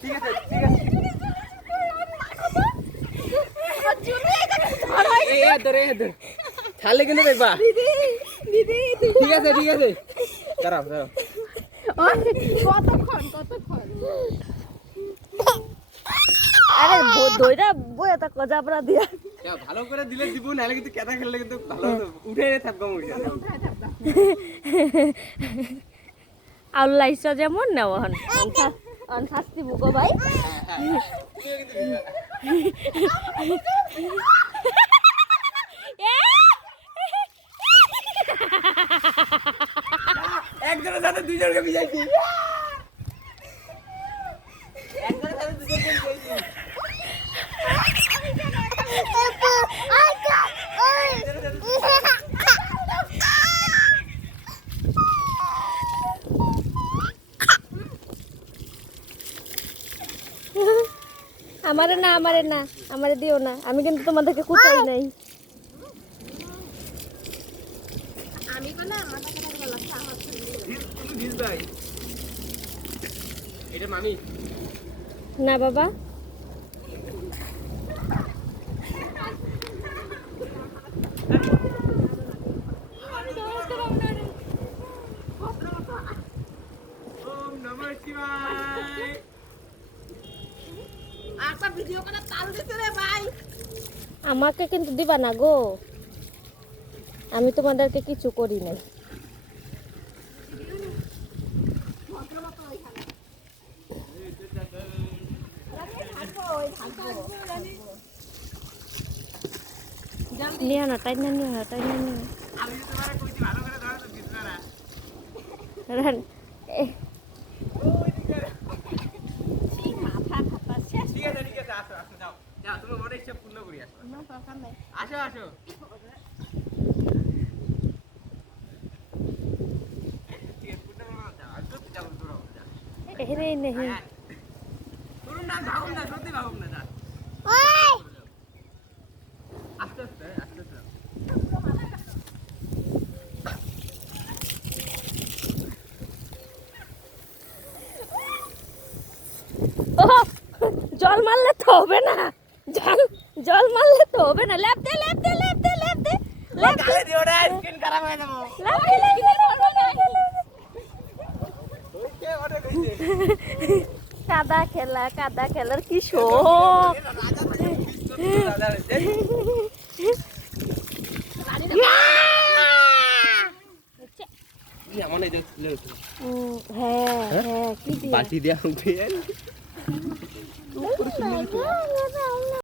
ঠিক আছে ঠিক আছে এই ধরে ধরে ছাড়লে কিন্তু দেখবা দিদি দিদি ঠিক আছে দাঁড়াও দাঁড়াও কতক্ষণ আরে দইরা বইয়া তা কজাবরা দিয়া ভালো করে দিলে দিব নাহলে কিন্তু কেটা খেললে কিন্তু ভালো উঠে থাকবো মুখে আল্লাহ ইচ্ছা যেমন নাও হন শাস্তি বুকো ভাই একজনের সাথে দুইজনকে বিজাইছি একজনের সাথে দুইজনকে বিজাইছি আমারে না আমারে দিও না আমি কিন্তু তোমাদেরকে কুচাই নাই আমি তো না মাথা কাটা গেল ভিজ ভাই এটা মামি না বাবা ওম নমঃ শিবায় একটা ভিডিও করে তাল দিতে রে ভাই আমাকে কিন্তু দিবা না গো আমি তোমাদেরকে কিছু করি নাই নিয়ে না তাই না আমি তোমারে কইছি ভালো করে ধরো তো ভিজনা না ঠিক আছে আসো যাও তুমি বড় হিসাব পূর্ণ করি আসো আসো ঠিক আছে পূর্ণ করো যাও আসো যাও দূর এরে নেহি ধরুন না ভাগুম না সত্যি ভাগুম না যা আস্তে ও জল মারলে তো হবে না জল মারলে তো হবে না ল্যাপ দে গালে দিও না স্কিন খারাপ হয়ে যাবো ওকে ওরে কইছে কাদা খেলার কি শোক এমন এই হ্যাঁ কি দিয়ে বাটি দিয়া উঠে